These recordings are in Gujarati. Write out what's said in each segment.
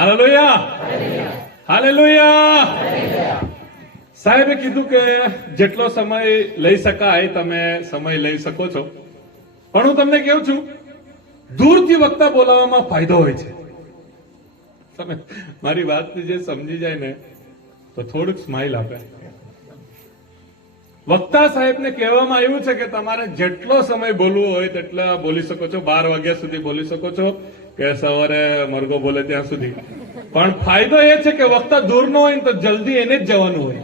Hallelujah, hallelujah. સાહેબે કીધું કે જેટલો સમય લઈ શકાય તમે સમય લઈ શકો છો, પણ હું તમને કહું છું દૂરથી વક્તા બોલાવવામાં ફાયદો હોય છે. તમે મારી વાત જે સમજી જાય ને તો થોડુંક સ્માઇલ આપે. વક્તા સાહેબને કહેવામાં આવ્યું છે કે તમારે જેટલો સમય બોલવું હોય તેટલા બોલી શકો છો, 12 વાગ્યા સુધી બોલી શકો છો કે સવારે મરઘો બોલે ત્યાં સુધી. પણ ફાયદો એ છે કે વક્તા દૂરનો હોય ને તો જલ્દી એને જ જવાનું હોય.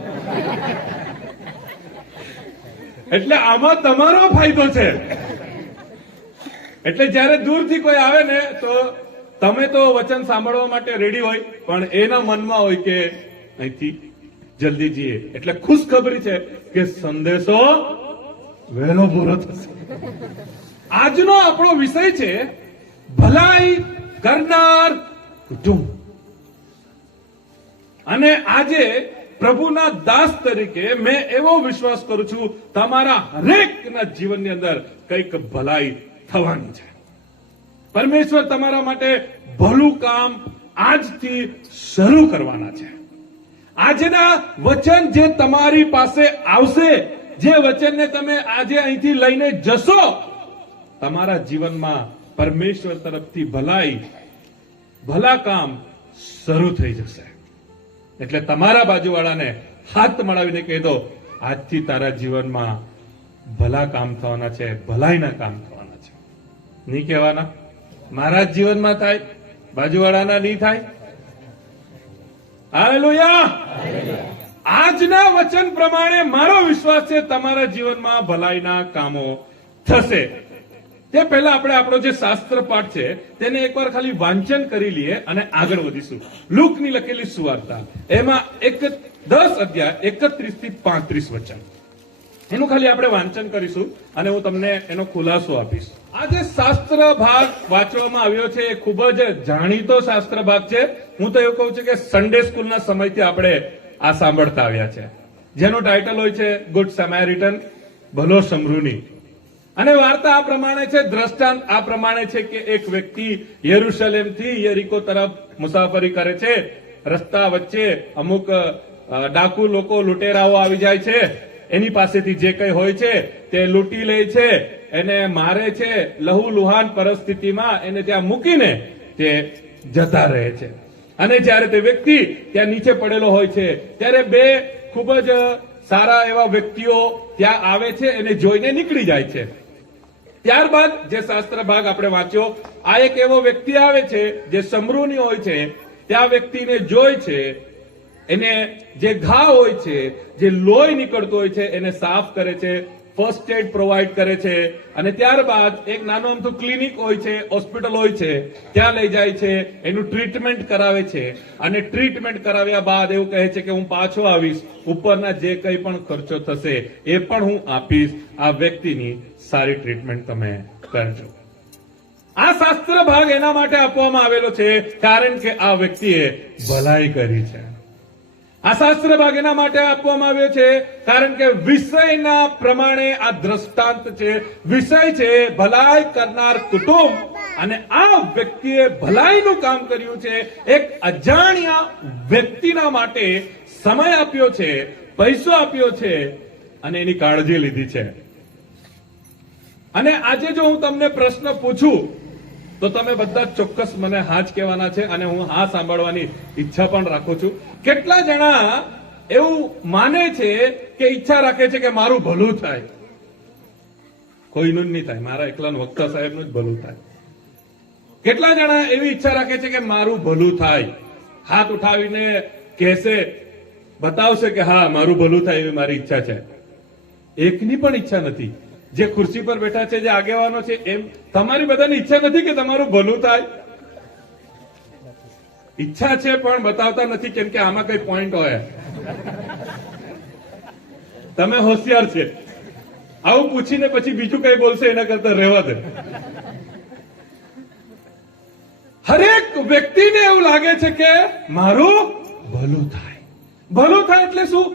એટલે આમાં તમારો ફાયદો છે. એટલે જયારે દૂરથી કોઈ આવે ને તો તમે તો વચન સાંભળવા માટે રેડી હોય, પણ એના મનમાં હોય કે અહીંથી જલ્દી જઈએ. એટલે ખુશખબરી છે કે સંદેશો વહેલો પૂરો થશે. આજનો આપણો વિષય છે ભલાઈ કરનાર કુટુંબ. અને આજે પ્રભુના દાસ તરીકે મેં એવો વિશ્વાસ કરું છું તમારા હરેકના જીવનની અંદર કંઈક ભલાઈ થવાની છે. પરમેશ્વર તમારા માટે ભલું કામ આજથી શરૂ કરવાના છે. આજના વચન જે તમારી પાસે આવશે, જે વચનને તમે આજે અહીંથી લઈને જશો, તમારા જીવનમાં પરમેશ્વર તરફથી ભલાઈ, ભલા કામ શરૂ થઈ જશે. એટલે તમારા બાજુવાળાને હાથ મળાવીને કહી દો, આજથી તારા જીવનમાં ભલા કામ થવાના છે, ભલાઈના કામ થવાના છે. નહીં કહેવાના મારા જ જીવનમાં થાય, બાજુવાળાના નહીં થાય. હાલેલુયા. આજના વચન પ્રમાણે મારો વિશ્વાસ છે તમારા જીવનમાં ભલાઈના કામો થશે. તે પહેલા આપણે આપણો જે શાસ્ત્ર પાઠ છે તેને એકવાર ખાલી વાંચન કરી લઈએ અને આગળ વધીશું. લુકની લખેલી સુવાર્તા, એમાં 10 અધ્યાય 31 થી 35 વચન, એનું ખાલી આપણે વાંચન કરીશું અને હું તમને એનો ખુલાસો આપીશ. આ જે શાસ્ત્ર ભાગ વાંચવામાં આવ્યો છે એ ખૂબ જ જાણીતો શાસ્ત્ર ભાગ છે. હું તો એવું કહું છું કે સન્ડે સ્કૂલના સમયથી આપણે આ સાંભળતા આવ્યા છે, જેનું ટાઇટલ હોય છે ગુડ સેમેરિટન, ભલો શમરૂની. અને વાર્તા આ પ્રમાણે છે, દ્રષ્ટાંત આ પ્રમાણે છે કે એક વ્યક્તિ યરુશલેમથી યરીકો તરફ મુસાફરી કરે છે. રસ્તા વચ્ચે અમુક ડાકુ લોકો, લૂંટેરાઓ આવી જાય છે. એની પાસેથી જે કંઈ હોય છે તે લૂંટી લે છે, એને મારે છે. લહુલુહાન પરિસ્થિતિમાં એને ત્યાં મૂકીને તે જતા રહે છે. અને જ્યારે તે વ્યક્તિ ત્યાં નીચે પડેલો હોય છે ત્યારે બે ખૂબ જ સારા એવા વ્યક્તિઓ ત્યાં આવે છે, એને જોઈને નીકળી જાય છે. ત્યારબાદ જે શાસ્ત્ર ભાગ આપણે વાંચ્યો, આ એક એવો વ્યક્તિ આવે છે જે શમરૂની હોય છે. ત્યાં વ્યક્તિને જોઈ છે, એને જે ઘા હોય છે, જે લોહી નીકળતું હોય છે એને સાફ કરે છે, ફર્સ્ટ એડ પ્રોવાઈડ કરે છે. અને ત્યારબાદ એક નાનું અમથું ક્લિનિક હોય છે, હોસ્પિટલ હોય છે, ત્યાં લઈ જાય છે, એનું ટ્રીટમેન્ટ કરાવે છે. અને ટ્રીટમેન્ટ કરાવ્યા બાદ એવું કહે છે કે હું પાછો આવીશ, ઉપરના જે કંઈ પણ ખર્ચો થશે એ પણ હું આપીશ, આ વ્યક્તિની સારી ટ્રીટમેન્ટ તમે કરજો. આ શાસ્ત્ર ભાગ એના માટે આપવામાં આવેલો છે કારણ કે આ વ્યક્તિએ ભલાઈ કરી છે. આ શાસ્ત્ર ભાગ એના માટે આપવામાં આવ્યો છે કારણ કે વિષયના પ્રમાણે આ દ્રષ્ટાંત છે. વિષય છે ભલાઈ કરનાર કુટુંબ. અને આ વ્યક્તિએ ભલાઈનું કામ કર્યું છે. એક અજાણ્યા વ્યક્તિના માટે સમય આપ્યો છે, પૈસો આપ્યો છે અને એની કાળજી લીધી છે. અને આજે જો હું તમને પ્રશ્ન પૂછું તો તમે બધા ચોક્કસ મને હા જ કહેવાના છે અને હું હા સાંભળવાની ઈચ્છા પણ રાખું છું. કેટલા જણા એવું માને છે કે ઈચ્છા રાખે છે કે મારું ભલું થાય? કોઈનું જ નહીં થાય, મારા એકલાનું વક્તા સાહેબનું જ ભલું થાય. કેટલા જણા એવી ઈચ્છા રાખે છે કે મારું ભલું થાય? હાથ ઉઠાવીને કહેશે, બતાવશે કે હા મારું ભલું થાય એવી મારી ઈચ્છા છે. એકની પણ ઈચ્છા નથી. જે ખુરશી પર બેઠા છે, જે આગેવાનો છે, એમ તમારી બધાની ઈચ્છા નથી કે તમારું ભલું થાય? ઈચ્છા છે પણ બતાવતા નથી, કેમ કે આમાં કઈ પોઈન્ટ હોય. તમે હોશિયાર છે, આવું પૂછીને પછી બીજું કઈ બોલશે એના કરતા રહેવા દે. હરેક વ્યક્તિને એવું લાગે છે કે મારું ભલું થાય. ભલું થાય એટલે શું?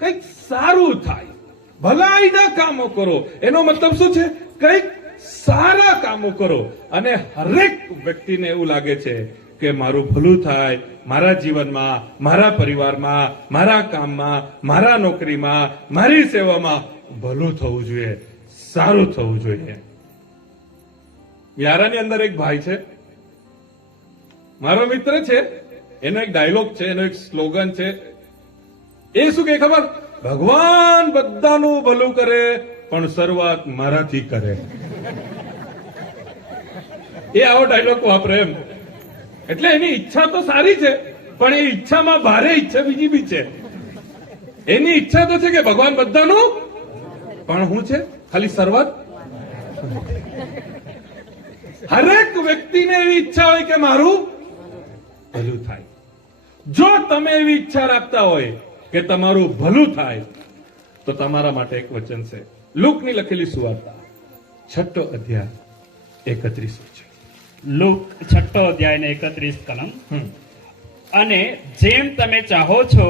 કંઈક સારું થાય. ભલાઈના કામો કરો, એનો મતલબ શું છે? કંઈક સારા કામો કરો. અને હરેક વ્યક્તિને એવું લાગે છે કે મારું ભલું થાય, મારા જીવનમાં, મારા પરિવારમાં, મારા કામમાં, મારા નોકરીમાં, મારી સેવામાં ભલું થવું જોઈએ, સારું થવું જોઈએ. યારાની અંદર એક ભાઈ છે, મારો મિત્ર છે, એનો એક ડાયલોગ છે, એનો એક સ્લોગન છે. એ શું કે ખબર? ભગવાન બધાનું ભલું કરે પણ શરૂઆત મારાથી કરે. એ આવો ડાયલોગ વાપરે એમ. એટલે એની ઈચ્છા તો સારી છે, પણ એ ઈચ્છામાં ભારે ઈચ્છા બીજી બી છે. એની ઈચ્છા તો છે કે ભગવાન બધાનું, પણ હું છે ખાલી શરૂઆત. હરેક વ્યક્તિને એવી ઈચ્છા હોય કે મારું ભલું થાય. જો તમે એવી ઈચ્છા રાખતા હોય કે તમારું ભલું થાય, તો તમારા માટે એક વચન છે, લૂકની લખેલી સુવાર્તા 6 અધ્યાય 31 છે. લૂક 6 અધ્યાય ને 31 કલમ. અને જેમ તમે ચાહો છો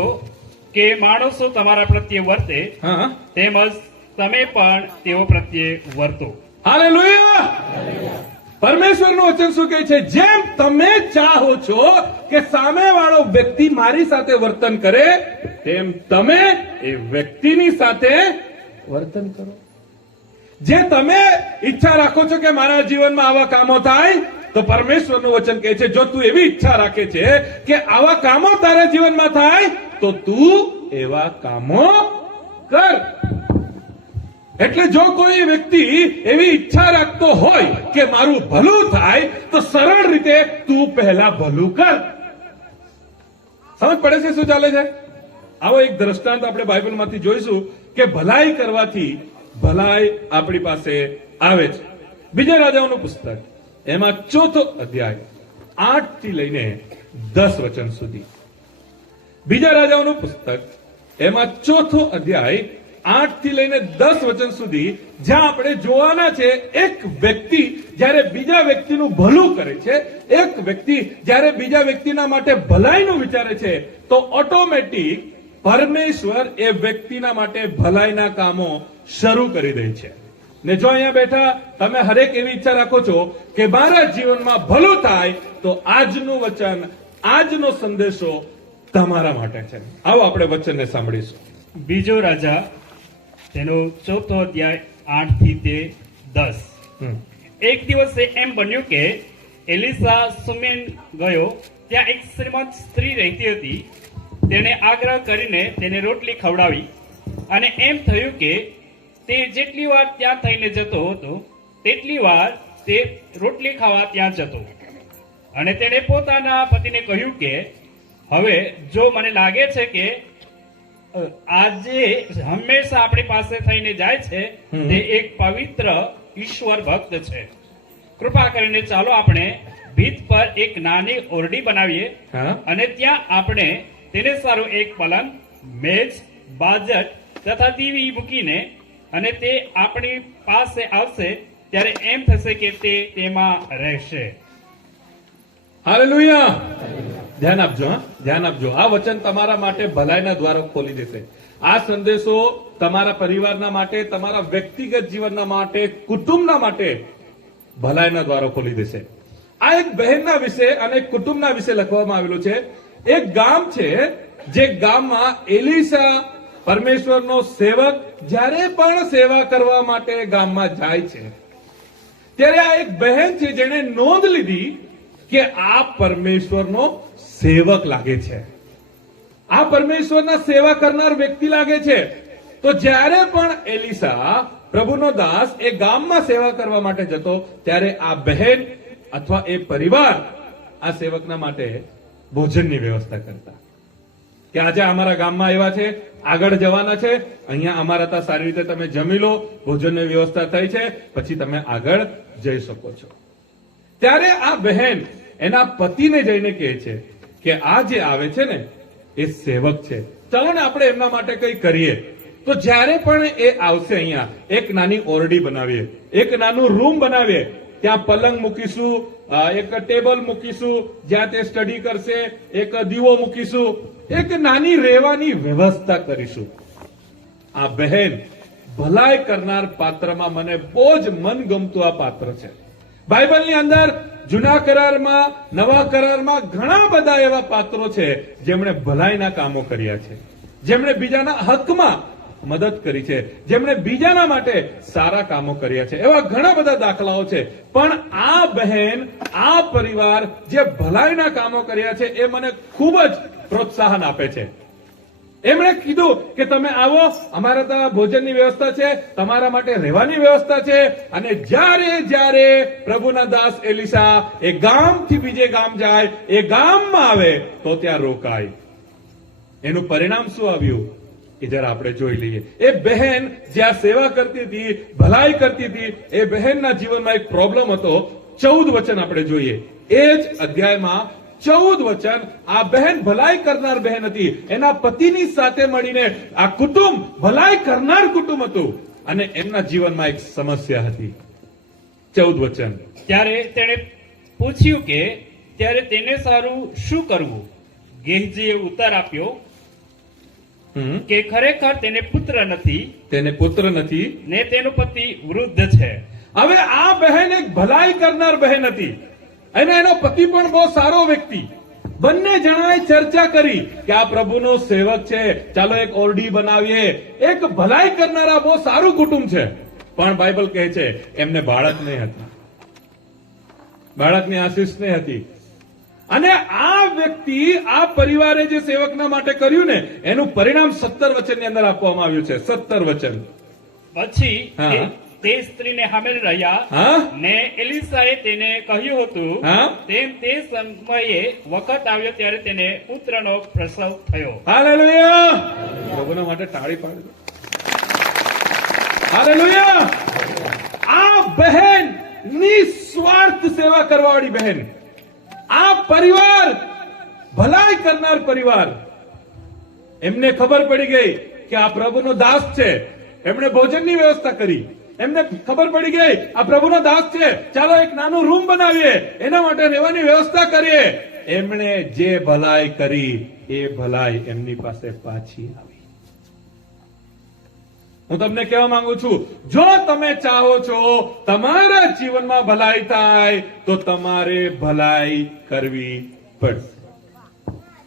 કે માણસો તમારા પ્રત્યે વર્તે, હા, તેમજ તમે પણ તેઓ પ્રત્યે વર્તો. હાલેલુયા. પરમેશ્વરનું વચન શું કહે છે? જેમ તમે ચાહો છો કે સામેવાળો વ્યક્તિ મારી સાથે વર્તન કરે, તેમ તમે એ વ્યક્તિની સાથે વર્તન કરો. જે તમે ઈચ્છા રાખો છો કે મારા જીવનમાં આવા કામો થાય, તો પરમેશ્વરનું વચન કહે છે જો તું એવી ઈચ્છા રાખે છે કે આવા કામો તારા જીવનમાં થાય, તો તું એવા કામો કર. એટલે જો કોઈ વ્યક્તિ એવી ઈચ્છા રાખતો હોય કે મારું ભલું થાય, તો સરળ રીતે તું પહેલા ભલું કર. સમજ પડે છે શું ચાલે છે? આવો એક દ્રષ્ટાંત આપણે બાઇબલમાંથી જોઈશું કે ભલાઈ કરવાથી ભલાઈ આપણી પાસે આવે છે. બીજા રાજાઓનું પુસ્તક, એમાં 4 અધ્યાય 8 થી લઈને 10 વચન સુધી. બીજા રાજાઓનું પુસ્તક, એમાં 4 અધ્યાય 8 થી લઈને 10 વચન સુધી, જ્યાં આપણે જોવાના છે એક વ્યક્તિ જ્યારે બીજા વ્યક્તિનું ભલું કરે છે, એક વ્યક્તિ જ્યારે બીજા વ્યક્તિના માટે ભલાઈનું વિચારે છે, તો ઓટોમેટિક પરમેશ્વર એ વ્યક્તિના માટે ભલાઈના કામો શરૂ કરી દે છે. ને જો અહીંયા બેઠા તમે હરેક એવી ઈચ્છા રાખો છો કે મારા જીવનમાં ભલું થાય, તો આજનું વચન, આજનો સંદેશો તમારા માટે છે. આવો આપણે વચનને સાંભળીશું. બીજો રાજા તેનો 4 અધ્યાય 8 થી તે 10. એક દિવસે એમ બન્યું કે એલિસા સુમેન ગયો. ત્યાં એક શ્રીમંત સ્ત્રી રહેતી હતી. તેણે આગ્રહ કરીને તેને રોટલી ખવડાવી, અને એમ થયું કે તે જેટલી વાર ત્યાં થઈને જતો હતો, તેટલી વાર તે રોટલી ખાવા ત્યાં જતો. અને તેણે પોતાના પતિને કહ્યું કે હવે જો મને લાગે છે કે આજે હંમેશા આપણી પાસે થઈને જાય છે, તે એક પવિત્ર ઈશ્વર ભક્ત છે, કૃપા કરીને ચાલો આપણે ભીત પર એક નાની ઓરડી બનાવીએ, અને ત્યાં આપણે તેને સારું એક પલંગ, મેજ, બાજટ તથા ટીવી મૂકીને, અને તે આપણી પાસે આવશે ત્યારે એમ થશે કે તે તેમાં રહેશે. હાલેલુયા. ધ્યાન આપજો, ધ્યાન આપજો. આ વચન તમારા માટે ભલાઈના દ્વારો ખોલી દેશે. આ સંદેશો તમારા પરિવારના માટે, તમારા વ્યક્તિગત જીવનના માટે, કુટુંબના માટે ભલાઈના દ્વારો ખોલી દેશે. આ એક બહેનના વિશે અને કુટુંબના વિશે લખવામાં આવેલું છે. એક ગામ છે, જે ગામમાં એલિસા પરમેશ્વરનો સેવક જ્યારે પણ સેવા કરવા માટે ગામમાં જાય છે, ત્યારે આ એક બહેન છે જેણે નોંધ લીધી કે આ પરમેશ્વરનો સેવક લાગે છે, આ પરમેશ્વરના સેવા કરનાર વ્યક્તિ લાગે છે. તો જ્યારે પણ એલિસા પ્રભુનો દાસ એ ગામમાં સેવા કરવા માટે જતો, ત્યારે આ બહેન અથવા એ પરિવાર આ સેવકના માટે ભોજનની વ્યવસ્થા કરતા કે આજે અમારા ગામમાં આવ્યા છે, આગળ જવાના છે, અહીંયા અમારા ત્યાં સારી રીતે તમે જમી લો, ભોજનની વ્યવસ્થા થઈ છે, પછી તમે આગળ જઈ શકો છો. ત્યારે આ બહેન એના પતિને જઈને કહે છે કે આ જે આવે છે ને એ સેવક છે, ચાલો ને આપણે એમના માટે કંઈ કરીએ. તો જ્યારે પણ એ આવશે, અહીંયા એક નાની ઓરડી બનાવીએ, એક નાનું રૂમ બનાવીએ, ત્યાં પલંગ મૂકીશું, એક ટેબલ મૂકીશું, જ્યાં તે સ્ટડી કરશે, એક દીવો મૂકીશું, એક નાની રહેવાની વ્યવસ્થા કરીશું. આ બહેન ભલાઈ કરનાર પાત્રમાં મને બહુ જ મનગમતું આ પાત્ર છે. બાઇબલની અંદર જૂના કરારમાં, નવા કરારમાં ઘણા બધા એવા પાત્રો છે જેમણે ભલાઈના કામો કર્યા છે, જેમણે બીજાના હકમાં મદદ કરી છે, જેમણે બીજાના માટે સારા કામો કર્યા છે. એવા ઘણા બધા દાખલાઓ છે. પણ આ બહેન, આ પરિવાર જે ભલાઈના કામો કર્યા છે એ મને ખૂબ જ પ્રોત્સાહન આપે છે. એમણે કીધું કે તમે આવો, અમારા ત્યાં ભોજનની વ્યવસ્થા છે, તમારા માટે રહેવાની વ્યવસ્થા છે, અને જ્યારે જ્યારે પ્રભુના દાસ એલિશા એ ગામથી બીજે ગામ જાય, એ ગામમાં આવે તો ત્યાં રોકાય. એનું પરિણામ શું આવ્યું એ જરા આપણે જોઈ લઈએ. એ બહેન જ્યાં સેવા કરતી હતી, ભલાઈ કરતી હતી, એ બહેનના જીવનમાં એક પ્રોબ્લેમ હતો. 14 વચન આપણે જોઈએ. એ જ અધ્યાયમાં 14 વચન. આ બહેન ભલાઈ કરનાર બહેન હતી. એના પતિની સાથે મળીને આ કુટુંબ ભલાઈ કરનાર કુટુંબ હતું, અને એમના જીવનમાં એક સમસ્યા હતી. 14 વચન. ત્યારે તેણે પૂછ્યું કે ત્યારે તેને સારું શું કરવું? ગેહજીએ ઉત્તર આપ્યો કે ખરેખર તેને પુત્ર નથી, તેને પુત્ર નથી, ને તેનો પતિ વૃદ્ધ છે. હવે આ બહેન એક ભલાઈ કરનાર બહેન હતી, અને એનો પતિ પણ બહુ સારો વ્યક્તિ. બંને જણાએ ચર્ચા કરી કે આ પ્રભુનો સેવક છે, ચાલો એક ઓરડી બનાવીએ. એક ભલાઈ કરનારા બહુ સારું કુટુંબ છે. પણ બાઇબલ કહે છે એમને બાળક નહીં હતા, બાળકની આશીષ નહીં હતી. અને આ વ્યક્તિ, આ પરિવારે જે સેવકના માટે કર્યું ને, એનું પરિણામ 17 વચનની અંદર આપવામાં આવ્યું છે. 17 વચન. પછી હા. તે સ્ત્રીને હામેલ રહ્યા, હા? ને એલિસાએ તેને કહ્યું હતું હા? તેમ તે સમયે વખત આવ્યો ત્યારે તેને પુત્રનો પ્રસવ થયો. હાલેલુયા! પ્રભુના માટે તાળી પાડજો. હાલેલુયા! આ બહેન નિસ્વાર્થ સેવા કરવાવાળી બહેન, આ પરિવાર ભલાઈ કરનાર પરિવાર, એમને ખબર પડી ગઈ કે આ પ્રભુનો દાસ છે. એમણે ભોજનની વ્યવસ્થા કરી. એમને ખબર પડી ગઈ આ પ્રભુનો દાસ છે, ચાલો એક નાનું રૂમ બનાવીએ, એના માટે રહેવાની વ્યવસ્થા કરીએ. એમણે જે ભલાઈ કરી એ ભલાઈ એમની પાસે પાછી આવી. હું તમને કહેવા માંગુ છું, જો તમે ચાહો છો તમારા જીવનમાં ભલાઈ થાય તો તમારે ભલાઈ કરવી પડશે.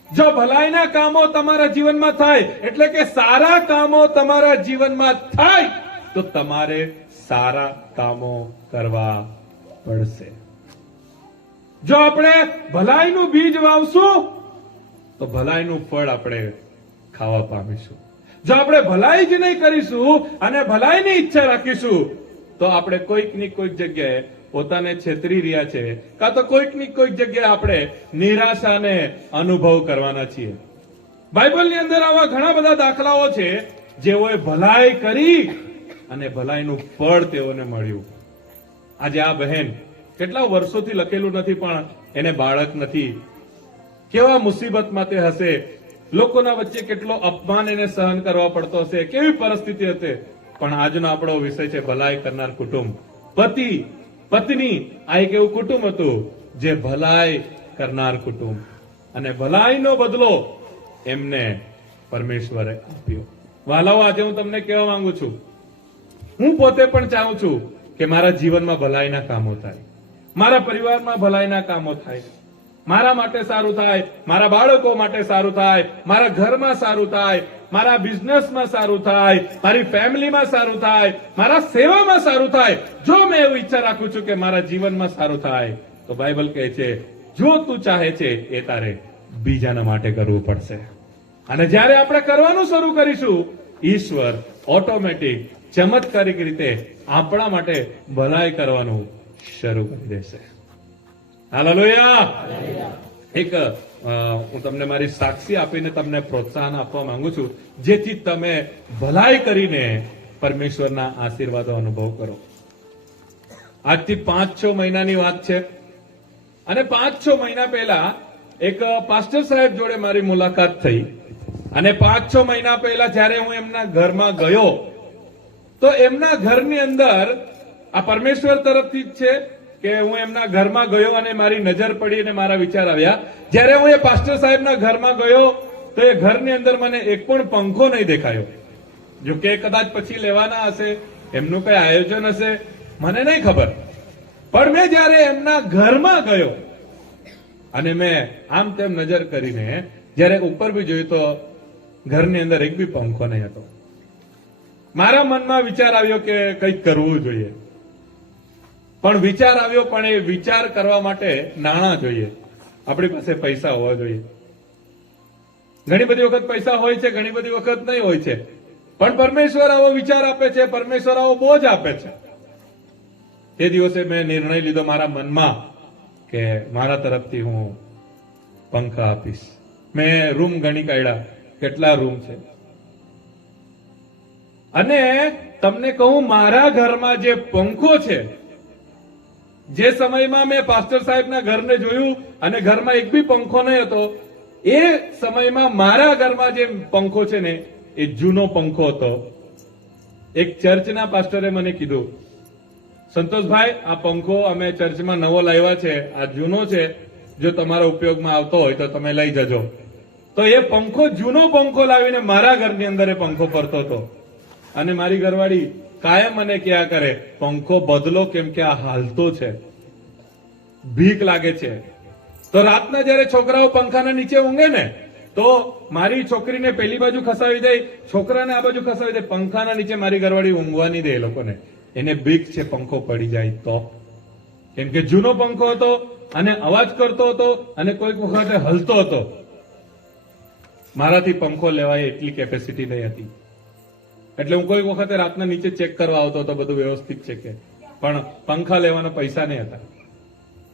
જો ભલાઈના કામો તમારા જીવનમાં થાય, એટલે કે સારા કામો તમારા જીવનમાં થાય, તો તમારે સારા કામો કરવા પડશે. જો આપણે ભલાઈનું બીજ વાવશું તો ભલાઈનું ફળ આપણે ખાવા પામીશું. જો આપણે ભલાઈ જ નહીં કરીશું અને ભલાઈની ઈચ્છા રાખીશું તો આપણે કોઈકની કોઈક જગ્યાએ પોતાને છેતરી રહ્યા છે, કાં તો કોઈકની કોઈક જગ્યાએ આપણે નિરાશાને અનુભવ કરવાના છીએ. બાઇબલની અંદર આવા ઘણા બધા દાખલાઓ છે જેઓએ ભલાઈ કરી અને ભલાઈનું ફળ તેઓને મળ્યું. આજે આ બહેન, કેટલા વર્ષોથી લખેલું નથી પણ એને બાળક નથી. કેવા મુસીબતમાં તે હશે, લોકોના વચ્ચે કેટલો અપમાન એને સહન કરવા પડતો હશે, કેવી પરિસ્થિતિ હશે. પણ આજનો આપણો વિષય છે ભલાઈ કરનાર કુટુંબ. પતિ પત્ની, આ એક એવું કુટુંબ હતું જે ભલાઈ કરનાર કુટુંબ, અને ભલાઈનો બદલો એમને પરમેશ્વરે આપ્યો. વાલાઓ, આજે હું તમને કહેવા માંગુ છું, હું પોતે પણ ચાહું છું કે મારા જીવનમાં ભલાઈના કામો થાય, મારા પરિવારમાં ભલાઈના કામો થાય, મારા માટે સારું થાય, મારા બાળકો માટે સારું થાય, મારા ઘરમાં સારું થાય, મારા બિઝનેસમાં સારું થાય, મારી ફેમિલીમાં સારું થાય, મારા સેવામાં સારું થાય. જો મેં એવું ઈચ્છા રાખું છું કે મારા જીવનમાં સારું થાય, તો બાઇબલ કહે છે જો તું ચાહે છે એ તારે બીજાના માટે કરવું પડશે. અને જ્યારે આપણે કરવાનું શરૂ કરીશું, ઈશ્વર ઓટોમેટિક ચમત્કારિક રીતે આપણા માટે ભલાઈ કરવાનું શરૂ કરી દેશે. હાલેલુયા! એક હું તમને મારી સાક્ષી આપીને તમને પ્રોત્સાહન આપવા માંગુ છું, જેથી તમે ભલાઈ કરીને પરમેશ્વરના આશીર્વાદો અનુભવ કરો. આજથી 5-6 મહિનાની વાત છે, અને 5-6 મહિના પહેલા એક પાસ્ટર સાહેબ જોડે મારી મુલાકાત થઈ. અને 5-6 મહિના પહેલા જ્યારે હું એમના ઘરમાં ગયો, તો એમના ઘરની અંદર આ પરમેશ્વર તરફથી જ છે કે હું એમના ઘરમાં ગયો અને મારી નજર પડી અને મારા વિચાર આવ્યા. જ્યારે હું એ પાસ્ટર સાહેબના ઘરમાં ગયો તો એ ઘરની અંદર મને એક પણ પંખો નહીં દેખાયો. જો કે કદાચ પછી લેવાના હશે, એમનું કઈ આયોજન હશે, મને નહીં ખબર. પણ મેં જયારે એમના ઘરમાં ગયો અને મેં આમ તેમ નજર કરીને જયારે ઉપર બી જોયું તો ઘરની અંદર એક બી પંખો નહીં હતો. મારા મનમાં વિચાર આવ્યો કે કંઈક કરવું જોઈએ, પણ વિચાર આવ્યો, પણ એ વિચાર કરવા માટે નાણાં જોઈએ, આપણી પાસે પૈસા હોવા જોઈએ. ઘણી બધી વખત પૈસા હોય છે, ઘણી બધી વખત નહીં હોય છે, પણ પરમેશ્વર આવો વિચાર આપે છે, પરમેશ્વર આવો બોજ આપે છે. તે દિવસે મેં નિર્ણય લીધો મારા મનમાં કે મારા તરફથી હું પંખા આપીશ. મેં રૂમ ગણી કાઢ્યા, કેટલા રૂમ છે, અને તમને કહું, મારા ઘરમાં જે પંખો છે, જે સમયમાં મેં પાસ્ટર સાહેબના ઘરને જોયું અને ઘરમાં એક બી પંખો નહીં હતો, એ સમયમાં મારા ઘરમાં જે પંખો છે ને એ જૂનો પંખો હતો. એક ચર્ચના પાસ્ટરે મને કીધું, સંતોષભાઈ, આ પંખો અમે ચર્ચમાં નવો લાવ્યા છે, આ જૂનો છે, જો તમારા ઉપયોગમાં આવતો હોય તો તમે લઈ જજો. તો એ પંખો, જૂનો પંખો લાવીને મારા ઘરની અંદર એ પંખો ફરતો હતો. અને મારી ઘરવાળી કાયમ મને ક્યાં કરે, પંખો બદલો, કેમ કે આ હાલતો છે, ભીખ લાગે છે. તો રાતના જયારે છોકરાઓ પંખાના નીચે ઊંઘે ને, તો મારી છોકરીને પેલી બાજુ ખસાવી દે, છોકરાને આ બાજુ ખસાવી દે, પંખાના નીચે મારી ઘરવાળી ઊંઘવા નહીં દે એ લોકોને. એને બીક છે પંખો પડી જાય તો, કેમ કે જૂનો પંખો હતો અને અવાજ કરતો હતો અને કોઈક વખતે હલતો હતો. મારાથી પંખો લેવાય એટલી કેપેસિટી નહીં હતી, એટલે હું કોઈક વખતે રાતના નીચે ચેક કરવા આવતો હતો બધું વ્યવસ્થિત છે કે, પણ પંખા લેવાના પૈસા નહીં હતા.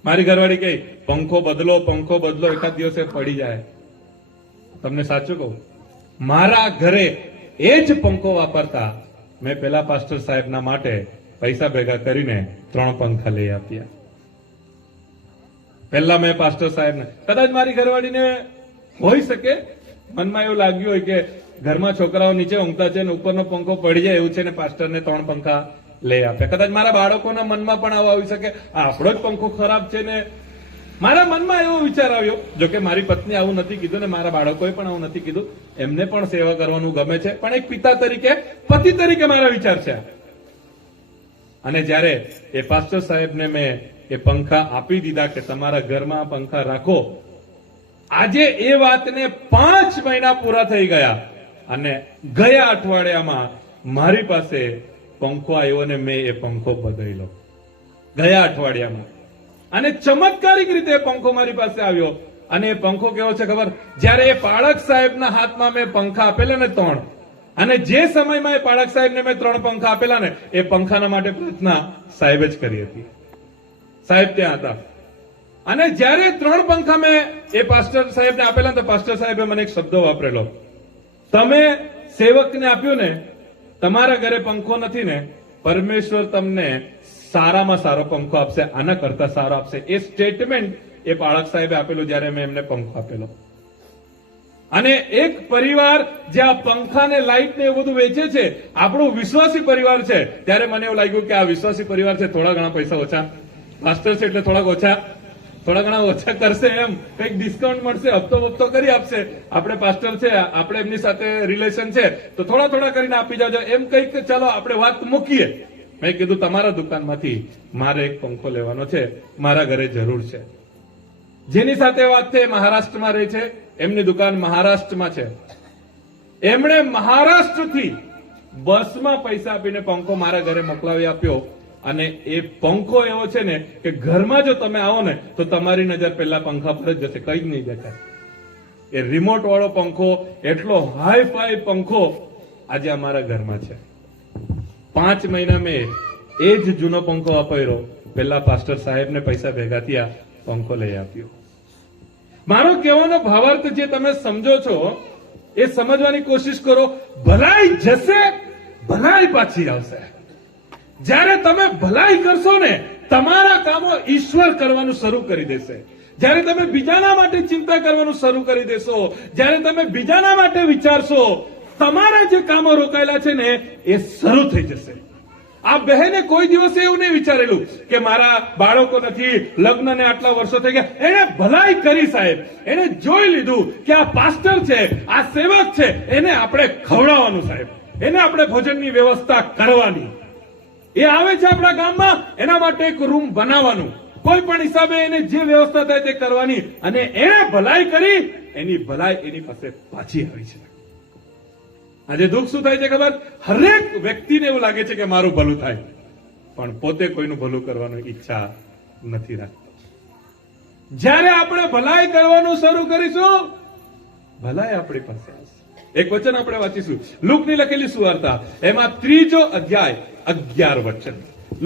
મારી ઘરવાળી કહે, પંખો બદલો, એકાદ દિવસે પડી જાય. તમને સાચું કહું, મારા ઘરે એ જ પંખો વાપરતા મેં પેલા પાસ્ટર સાહેબના માટે પૈસા ભેગા કરીને 3 પંખા લઈ આપ્યા. પહેલા મેં પાસ્ટર સાહેબને, કદાચ મારી ઘરવાળીને હોઈ શકે મનમાં એવું લાગ્યું હોય કે ઘરમાં છોકરાઓ નીચે ઊંઘતા છે ને ઉપરનો પંખો પડી જાય એવું છે ને પાસ્ટરને 3 પંખા લઈ આપ્યા. કદાચ મારા બાળકોના મનમાં પણ આવું આવી શકે, આપણો જ પંખો ખરાબ છે ને. મારા મનમાં એવો વિચાર આવ્યો, જોકે મારી પત્ની આવું નથી કીધું ને મારા બાળકોએ પણ આવું નથી કીધું, એમને પણ સેવા કરવાનું ગમે છે, પણ એક પિતા તરીકે, પતિ તરીકે મારા વિચાર છે. અને જ્યારે એ પાસ્ટર સાહેબને મેં એ પંખા આપી દીધા કે તમારા ઘરમાં પંખા રાખો, આજે એ વાતને 5 મહિના પૂરા થઈ ગયા અને ગયા અઠવાડિયામાં મારી પાસે પંખો આવ્યો ને મેં એ પંખો બદલ્યો ગયા અઠવાડિયામાં. અને ચમત્કારિક રીતે પંખો મારી પાસે આવ્યો. અને એ પંખો કેવો છે ખબર? જ્યારે એ પાળક સાહેબના હાથમાં મેં પંખા આપેલા ને 3, અને જે સમયમાં એ પાળક સાહેબને મેં 3 પંખા આપેલા ને, એ પંખાના માટે પ્રાર્થના સાહેબે જ કરી હતી. સાહેબ ત્યાં હતા. અને જ્યારે 3 પંખા મેં એ પાસ્ટર સાહેબને આપેલા તો પાસ્ટર સાહેબે મને એક શબ્દ વાપરેલો, તમે સેવકને આપ્યું ને, તમારા ઘરે પંખો નથી ને, પરમેશ્વર તમને સારામાં સારો પંખો આપશે, આના કરતા સારો આપશે. એ સ્ટેટમેન્ટ એ પાળક સાહેબે આપેલું જ્યારે મેં એમને પંખો આપેલો. અને એક પરિવાર જે આ પંખા ને લાઇટ ને એવું બધું વેચે છે, આપણું વિશ્વાસી પરિવાર છે, ત્યારે મને એવું લાગ્યું કે આ વિશ્વાસી પરિવાર છે, થોડા ઘણા પૈસા ઓછા, પાસ્ટર છે એટલે થોડા ઘણા ઓછા કરશે, એમ કંઈક ડિસ્કાઉન્ટ મળશે, હપ્તો કરી આપશે. આપણે પાસ્ટર છે, આપણે એમની સાથે રિલેશન છે, તો થોડા કરીને આપી જાજો, એમ કંઈક ચાલો આપણે વાત મૂકીએ. મેં કીધું તમારા દુકાનમાંથી મારે એક પંખો લેવાનો છે, મારા ઘરે જરૂર છે. જેની સાથે વાત છે મહારાષ્ટ્રમાં રહે છે, એમની દુકાન મહારાષ્ટ્રમાં છે. એમણે મહારાષ્ટ્રથી બસમાં પૈસા આપીને પંખો મારા ઘરે મોકલાવી આપ્યો. અને એ પંખો એવો છે ને કે ઘરમાં જો તમે આવો ને તો તમારી નજર પહેલા પંખા પર જ જશે, કઈ જ નહીં દેખાય. એ રિમોટ વાળો પંખો, એટલો હાઈ ફાઈ પંખો આજે અમારા ઘરમાં છે. 5 મહિના મેં એ જ જૂનો પંખો વાપર્યો, પેલા પાસ્ટર સાહેબને પૈસા ભેગા થયા, પંખો લઈ આપ્યો. મારો કહેવાનો ભાવાર્થ જે તમે સમજો છો એ સમજવાની કોશિશ કરો. ભલાઈ જશે, ભલાઈ પાછી આવશે. જ્યારે તમે ભલાઈ કરશો ને, તમારા કામો ઈશ્વર કરવાનું શરૂ કરી દેશે. જ્યારે તમે બીજાના માટે ચિંતા કરવાનું શરૂ કરી દેશો, જ્યારે તમે બીજાના માટે વિચારશો, તમારા જે કામો રોકાયેલા છે ને એ શરૂ થઈ જશે. આ બહેને કોઈ દિવસે એવું નહીં વિચારેલું કે મારા બાળકો નથી, લગ્નને આટલા વર્ષો થઈ ગયા. એને ભલાઈ કરી સાહેબ. એને જોઈ લીધું કે આ પાસ્ટર છે, આ સેવક છે, એને આપણે ખવડાવવાનું સાહેબ, એને આપણે ભોજનની વ્યવસ્થા કરવાની. એ આવે છે આપણા ગામમાં, એના માટે એક રૂમ બનાવવાનું, કોઈ પણ હિસાબે એને જે વ્યવસ્થા થાય તે કરવાની, અને એને ભલાઈ કરી, એની ભલાઈ એની પાસે પાછી આવી છે. આજે દુઃખ શું થાય છે ખબર? હરેક વ્યક્તિને એવું લાગે છે કે મારું ભલું થાય, પણ પોતે કોઈનું ભલું કરવાની ઈચ્છા નથી રાખતો. જ્યારે આપણે ભલાઈ કરવાનું શરૂ કરીશું, ભલાઈ આપણી પાસે આવશે. એક વચન આપણે વાંચીશું, લુકની લખેલી સુવાર્તા, એમાં 3 અધ્યાય 11 વચન.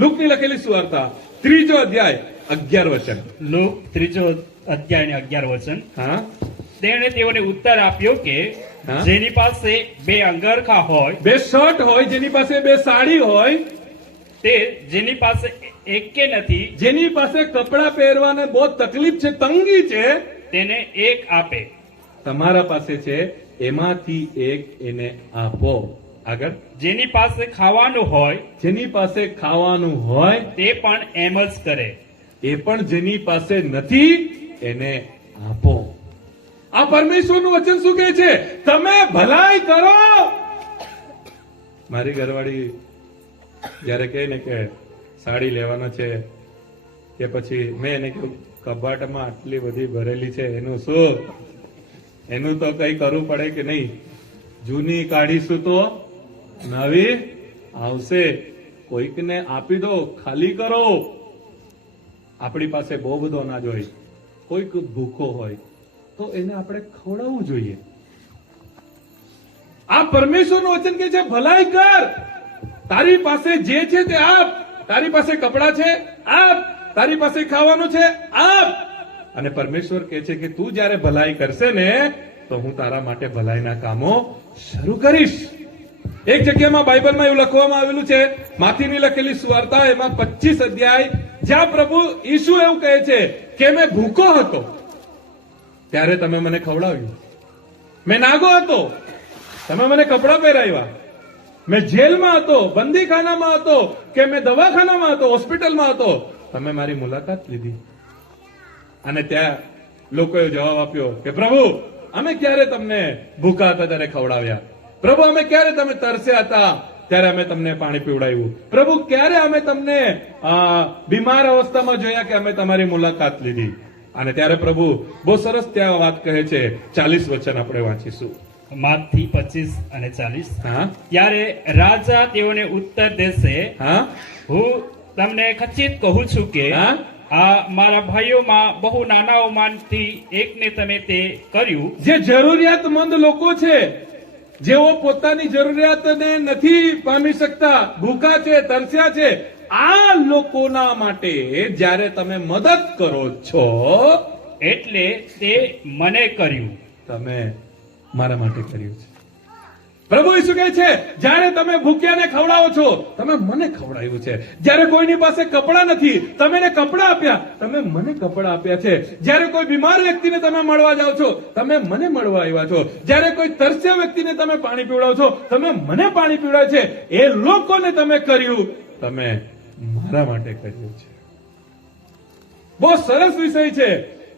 લુકની લખેલી સુવાર્તા 3 અધ્યાય 11 વચન. લુક 3 અધ્યાય ને 11 વચન. હા, તેણે તેઓને ઉત્તર આપ્યો કે હા? જેની પાસે 2 અંગરખા હોય, 2 શર્ટ હોય, જેની પાસે 2 સાડી હોય, તે જેની પાસે એકે નથી, જેની પાસે કપડા પહેરવાને બહુ તકલીફ છે, તંગી છે, તેને એક આપે. તમારા પાસે છે એમાંથી એક એને આપો. આગળ, જેની પાસે ખાવાનું હોય જેની પાસે ખાવાનું હોય, તે પણ એમ જ કરે. એ પણ જેની પાસે નથી એને આપો. આ પરમેશ્વરનું વચન શું કહે છે? તમે ભલાઈ કરો. મારી ઘરવાળી જયારે કહે ને કે સાડી લેવાનો છે, કે પછી મેં એને કહ્યું કબાટમાં આટલી બધી ભરેલી છે, એનું શું? એનું તો કઈ કરવું પડે કે નહીં? જૂની કાઢીશું તો નવી આવશે. કોઈકને આપી દો, ખાલી કરો. આપણી પાસે બહુ બધો અનાજ હોય, કોઈક ભૂખો હોય તો એને આપણે ખવડાવવું જોઈએ. આ પરમેશ્વરનું વચન કે છે ભલાઈ કર. તારી પાસે જે છે તે આપ. તારી પાસે કપડા છે, આપ. તારી પાસે ખાવાનું છે, આપ. અને પરમેશ્વર કહે છે કે તું જ્યારે ભલાઈ કરશે ને, તો હું તારા માટે ભલાઈના કામો શરૂ કરીશ. એક જગ્યામાં બાઇબલમાં એવું લખવામાં આવેલું છે, માથીની લખેલી સુવાર્તા એમાં 25 અધ્યાય, જ્યાં પ્રભુ ઈસુ એવું કહે છે કે મેં ભૂખો હતો ત્યારે તમે મને ખવડાવ્યું, મેં નાગો હતો તમે મને કપડા પહેરાવ્યા, મેં જેલમાં હતો, બંદીખાનામાં હતો, કે મેં દવાખાનામાં હતો, હોસ્પિટલમાં હતો, તમે મારી મુલાકાત લીધી. અને ત્યાં લોકોએ જવાબ આપ્યો કે પ્રભુ અમે ક્યારે તમને ભૂખા હતા ત્યારે ખવડાવ્યા? પ્રભુ અમે ક્યારે તમે તરસ્યા હતા ત્યારે અમે તમને પાણી પીવડાવ્યું? પ્રભુ ક્યારે અમે તમને બીમાર અવસ્થામાં જોયા કે અમે તમારી મુલાકાત લીધી? અને ત્યારે પ્રભુ બહુ સરસ ત્યાં વાત કહે છે, 40 વચન આપણે વાંચીશું. માથી 25 અને 40. હા, ત્યારે રાજા તેઓને ઉત્તર દેશે, હા, હું તમને ખચિત કહું છું કે હા? આ મારા ભાઈઓમાં બહુ નાનાઓમાંથી એકને તમે તે કર્યું. જે જરૂરિયાતમંદ લોકો છે, જેઓ પોતાની જરૂરિયાતને નથી પામી શકતા, ભૂખા છે, તરસ્યા છે, આ લોકોના માટે જ્યારે તમે મદદ કરો છો, એટલે તે મને કર્યું. તમે મારા માટે કર્યું છે. પ્રભુ ઈસુ કહે છે જ્યારે તમે ભૂખ્યાને ખવડાવો છો, તમે મને ખવડાવ્યું છે. જ્યારે કોઈની પાસે કપડા નથી, તમે એને કપડા આપ્યા, તમે મને કપડા આપ્યા છે. જ્યારે કોઈ બીમાર વ્યક્તિને તમે મળવા જાઓ છો, તમે મને મળવા આવ્યા છો. જ્યારે કોઈ તરસ્યા વ્યક્તિને તમે પાણી પીવડાવો છો, તમે મને પાણી પીવડાવે છે. એ લોકોને તમે કર્યું, તમે મારા માટે કર્યું છે. બહુ સરસ વિષય છે,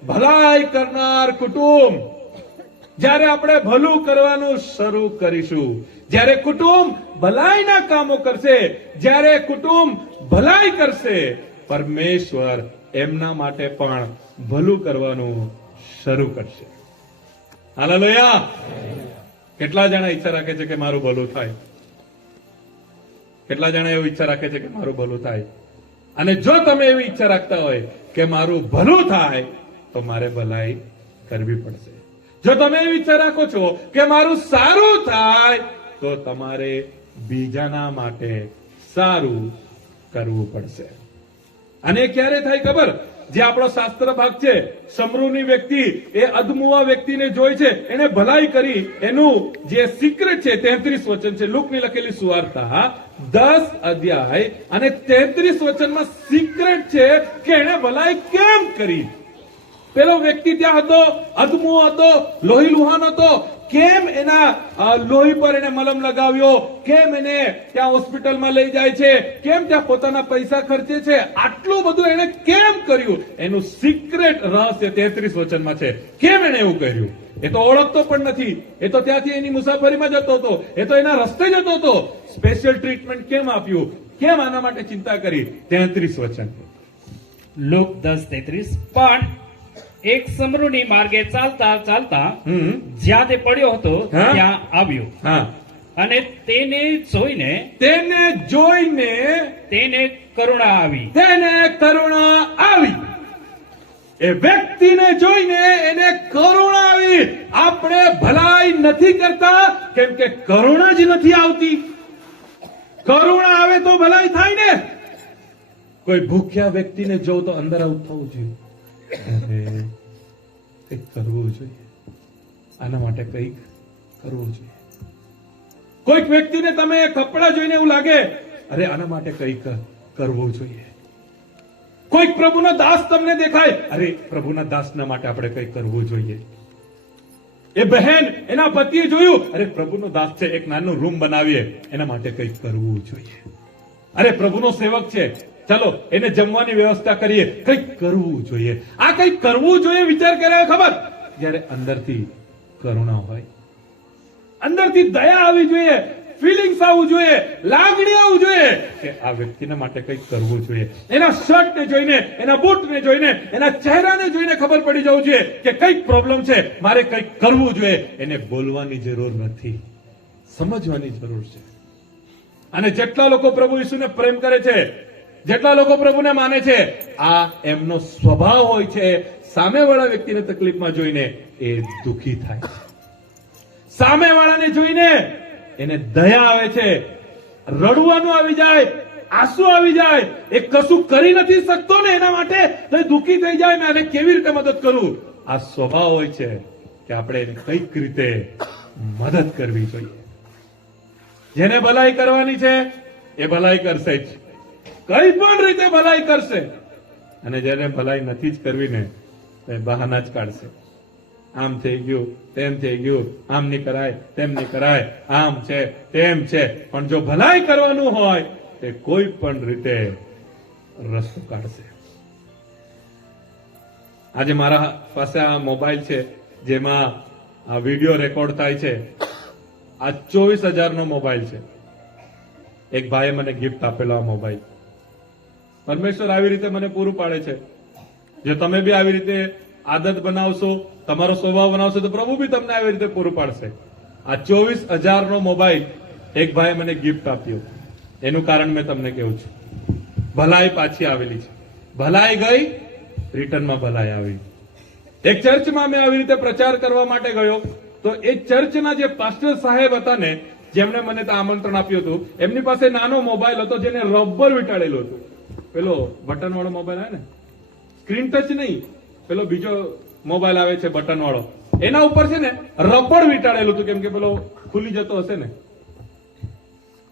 ભલાઈ કરનાર કુટુંબ. જ્યારે આપણે ભલું કરવાનું શરૂ કરીશું, જ્યારે કુટુંબ ભલાઈના કામો કરશે, જ્યારે કુટુંબ ભલાઈ કરશે, પરમેશ્વર એમના માટે પણ ભલું કરવાનું શરૂ કરશે. હાલેલુયા. કેટલા જણા ઈચ્છા રાખે છે કે મારું ભલું થાય? કેટલા જણા એવી ઈચ્છા રાખે છે કે મારું ભલું થાય? અને જો તમે એવી ઈચ્છા રાખતા હોય કે મારું ભલું થાય, તો મારે ભલાઈ કરવી પડશે. જો તમે એવી ઈચ્છા રાખો છો કે મારું સારું થાય, તો તમારે બીજાના માટે સારું કરવું પડશે. અને ક્યારે થાય ખબર? જે આપણો શાસ્ત્ર ભાગ છે, સમૃદ્ધની વ્યક્તિ એ અધમુવા વ્યક્તિને જોઈ છે, એને ભલાઈ કરી, એનું જે સિક્રેટ છે 33 વચન છે, લુકની લખેલી સુવાર્તા 10 અધ્યાય અને 33 વચનમાં સિક્રેટ છે કે એને ભલાઈ કેમ કરી. પેલો વ્યક્તિ ત્યાં હતો, અધમુઓ હતો, લોહી લુહાન હતો, કેમ એના લોહી પર એને મલમ લગાવ્યો, કેમ એને ત્યાં હોસ્પિટલમાં લઈ જાય છે, કેમ ત્યાં પોતાના પૈસા ખર્ચે છે, આટલું બધું એને કેમ કર્યું? એનું સિક્રેટ રહસ્ય 33 વચનમાં છે. કેમ એને એવું કર્યું? એ તો ઓળખતો પણ નથી, એ તો ત્યાંથી એની મુસાફરીમાં જતો હતો, એ તો એના રસ્તે જતો હતો. સ્પેશિયલ ટ્રીટમેન્ટ કેમ આપ્યું? કેમ આના માટે ચિંતા કરી? 33 વચન. લુક 10:33 પણ એક સમરૂની માર્ગે ચાલતા ચાલતા જ્યાં તે પડ્યો હતો હા? ત્યાં આવ્યો હા, અને તેને જોઈને તેને જોઈને તેને કરુણા આવી. તેને કરુણા આવી. એ વ્યક્તિને જોઈને એને કરુણા આવી. આપણે ભલાઈ નથી કરતા કેમ કે કરુણા જ નથી આવતી. કરુણા આવે તો ભલાઈ થાય ને. કોઈ ભૂખ્યા વ્યક્તિને જો તો અંદર આવું થવું જોઈએ, અરે, કંઈક કરવું જોઈએ, આના માટે કંઈક કરવું જોઈએ. કોઈક વ્યક્તિને તમે કપડા જોઈને એવું લાગે, અરે આના માટે કંઈક કરવું જોઈએ. કોઈક પ્રભુનો દાસ તમને દેખાય, અરે પ્રભુના દાસના માટે આપણે કંઈક કરવું જોઈએ. એ બહેન એના પતિએ જોયું, અરે પ્રભુનો દાસ છે, એક નાનો રૂમ બનાવીએ, એના માટે કંઈક કરવું જોઈએ. અરે પ્રભુનો સેવક છે, ચલો એને જમવાની વ્યવસ્થા કરીએ, કંઈક કરવું જોઈએ. આ કંઈક કરવું જોઈએ વિચાર કર્યા ખબર? જ્યારે અંદરથી કરુણા હોય, અંદરથી દયા આવી જોઈએ, ફિલિંગ્સ આવવું જોઈએ, લાગણી આવવું જોઈએ કે આ વ્યક્તિના માટે કંઈક કરવું જોઈએ. એના શર્ટને જોઈને, એના બૂટને જોઈને, એના ચહેરાને જોઈને ખબર પડી જવું જોઈએ કે કંઈક પ્રોબ્લેમ છે, મારે કંઈક કરવું જોઈએ. એને બોલવાની જરૂર નથી, સમજવાની જરૂર છે. અને જેટલા લોકો પ્રભુ ઈસુને પ્રેમ કરે છે, જેટલા લોકો પ્રભુને માને છે, આ એમનો સ્વભાવ હોય છે. સામેવાળા વ્યક્તિને તકલીફમાં જોઈને એ દુઃખી થાય છે. સામેવાળાને જોઈને એને દયા આવે છે, રડવાનું આવી જાય, આંસુ આવી જાય. એ કશું કરી નથી શકતો ને એના માટે તો એ દુઃખી થઈ જાય, મેં આને કેવી રીતે મદદ કરું. આ સ્વભાવ હોય છે કે આપણે એને કઈક રીતે મદદ કરવી જોઈએ. જેને ભલાઈ કરવાની છે એ ભલાઈ કરશે જ, કઈ પણ રીતે ભલાઈ કરશે. અને જેને ભલાઈ નથી જ કરવી ને એ બહાના જ કાઢશે. આમ થઈ ગયું, તેમ થઈ ગયું, આમ નહીં કરાય, તેમ નહીં કરાય, આમ છે, તેમ છે. પણ જો ભલાઈ કરવાનું હોય તે કોઈ પણ રીતે રસ્તો કાઢશે. આજે મારા પાસે આ મોબાઈલ છે જેમાં આ વિડીયો રેકોર્ડ થાય છે. આ 24,000 નો મોબાઈલ છે. એક ભાઈએ મને ગિફ્ટ આપેલો આ મોબાઈલ. પરમેશ્વર આવી રીતે મને પૂરું પાડે છે. જો તમે બી આવી રીતે આદત બનાવશો, તમારો સ્વભાવ બનાવશો તો પ્રભુ બી તમને આવી રીતે પૂરું પાડશે. આ 24,000 નો મોબાઈલ એક ભાઈએ મને ગિફ્ટ આપ્યો. એનું કારણ મેં તમને કહું છું. ભલાઈ પાછી આવેલી છે. ભલાઈ ગઈ, રિટર્નમાં ભલાઈ આવી. એક ચર્ચમાં મેં આવી રીતે પ્રચાર કરવા માટે ગયો તો એ ચર્ચના જે પાસ્ટર સાહેબ હતા ને, જેમણે મને આમંત્રણ આપ્યું હતું, એમની પાસે નાનો મોબાઈલ હતો જેને રબર વીંટાળેલું હતું. પેલો બટન વાળો મોબાઈલ આવે ને, સ્ક્રીન ટચ નહીં, પેલો બીજો મોબાઈલ આવે છે બટન વાળો, એના ઉપર છે ને રબર વીંટાળેલું હતું, કેમ કે પેલો ખુલી જતો હશે ને.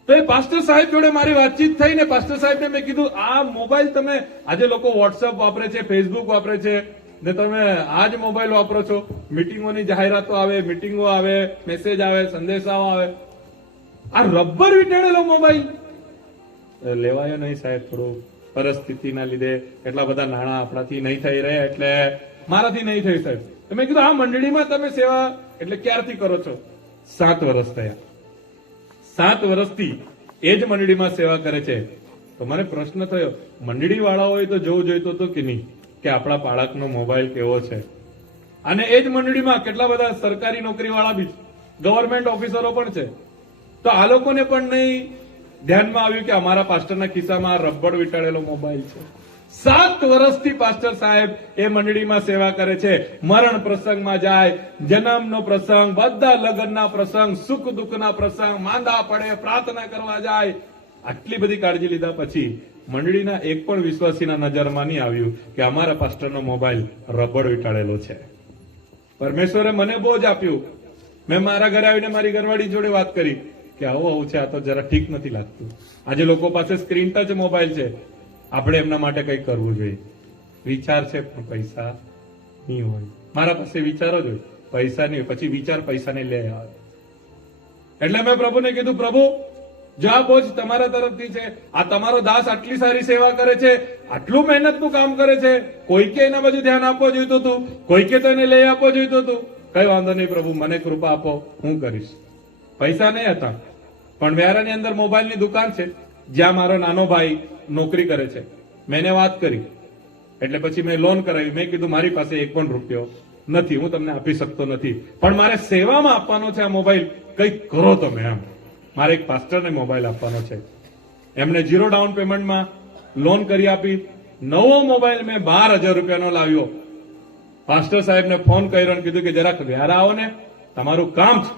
તો એ પાસ્ટર સાહેબ જોડે મારી વાતચીત થઈ ને પાસ્ટર સાહેબને મેં કીધું, આ મોબાઈલ તમે આજે લોકો વોટ્સઅપ વાપરે છે, ફેસબુક વાપરે છે ને તમે આ જ મોબાઈલ વાપરો છો. મીટિંગોની જાહેરાતો આવે, મીટિંગો આવે, મેસેજ આવે, સંદેશાઓ આવે, આ રબર વીંટાળેલો મોબાઈલ લેવાયો નહીં સાહેબ. થોડું પરિસ્થિતિના લીધે એટલા બધા નાણાં આપણાથી નહીં થઈ રહ્યા, એટલે મારાથી નહીં થઈ સાહેબ. તો મેં કીધું આ મંડળીમાં તમે સેવા એટલે ક્યારથી કરો છો? 7 વર્ષ થયા. 7 વર્ષથી એ જ મંડળીમાં સેવા કરે છે. તો મને પ્રશ્ન થયો, મંડળી વાળાઓએ તો જોવું જોઈતું હતું કે નહીં કે આપણા બાળકનો મોબાઈલ કેવો છે. અને એ જ મંડળીમાં કેટલા બધા સરકારી નોકરી વાળા બી, ગવર્મેન્ટ ઓફિસરો પણ છે. તો આ લોકોને પણ નહીં ધ્યાનમાં આવ્યું કે અમારા પાસ્ટરના ખિસ્સામાં રબર વીંટાળેલો મોબાઈલ છે. 7 વર્ષથી પાસ્ટર સાહેબ એ મંડળીમાં સેવા કરે છે. મરણ પ્રસંગમાં જાય, જન્મનો પ્રસંગ, બધા લગ્નના પ્રસંગ, સુખ દુઃખના પ્રસંગ, માંદા પડે પ્રાર્થના કરવા જાય. આટલી બધી કાળજી લીધા પછી મંડળીના એક પણ વિશ્વાસીના નજરમાં નહીં આવ્યું કે અમારા પાસ્ટરનો મોબાઈલ રબર વીંટાળેલો છે. પરમેશ્વરે મને બહુ જ આપ્યું. મેં મારા ઘરે આવીને મારી ઘરવાળી જોડે વાત કરી કે આવું આવું છે, આ તો જરા ઠીક નથી લાગતું. આજે લોકો પાસે સ્ક્રીન ટચ મોબાઈલ છે, આપણે એમના માટે કંઈક કરવું જોઈએ. વિચાર છે પણ પૈસા નહીં હોય. મારા પાસે વિચારો જ હોય, પૈસા નહીં હોય. પછી વિચાર પૈસાને લે આવે. એટલે મેં પ્રભુને કીધું, પ્રભુ જો આ બોજ તમારા તરફથી છે, આ તમારો દાસ આટલી સારી સેવા કરે છે, આટલું મહેનતનું કામ કરે છે, કોઈકે એના બાજુ ધ્યાન આપવો જોઈતું હતું, કોઈકે તો એને લઈ આપવો જોઈતું હતું. કઈ વાંધો નહીં પ્રભુ, મને કૃપા આપો, હું કરીશ. પૈસા નહીં હતા પણ વ્યારાની અંદર મોબાઈલની દુકાન છે, જ્યાં મારો નાનો ભાઈ નોકરી કરે છે. મેં એને વાત કરી, એટલે પછી મેં લોન કરાવી. મેં કીધું મારી પાસે એક પણ રૂપિયો નથી, હું તમને આપી શકતો નથી, પણ મારે સેવામાં આપવાનો છે આ મોબાઈલ, કંઈક કરો તમે એમ. મારે એક પાસ્ટરને મોબાઈલ આપવાનો છે. એમને 0 ડાઉન પેમેન્ટમાં લોન કરી આપી. નવો મોબાઈલ મેં 12,000 રૂપિયાનો લાવ્યો. પાસ્ટર સાહેબને ફોન કર્યો અને કીધું કે જરાક વ્યારા આવો ને, તમારું કામ છે.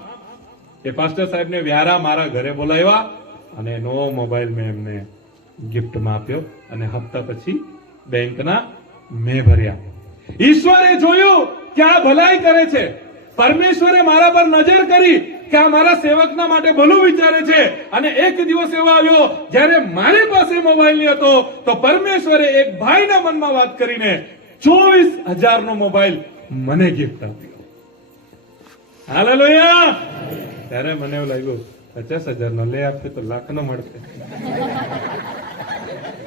એ પાસ્ટર સાહેબને વ્યારા મારા ઘરે બોલાવ્યા અને નવો મોબાઈલ મેં એમને ગિફ્ટમાં આપ્યો અને હપ્તા પછી બેંકના મેં ભર્યા. ઈશ્વરે જોયું કે આ ભલાઈ કરે છે. પરમેશ્વરે મારા પર નજર કરી કે આ મારા સેવકના માટે ભલું વિચારે છે. અને એક દિવસ એવો આવ્યો જ્યારે મારી પાસે મોબાઈલ નહીં હતો, તો પરમેશ્વરે એક ભાઈના મનમાં વાત કરીને 24,000 નો મોબાઈલ મને ગિફ્ટ આપ્યો. હાલેલુયા. ત્યારે મને એવું લાગ્યું 50,000 નો લે આપે તો લાખ નો મળશે.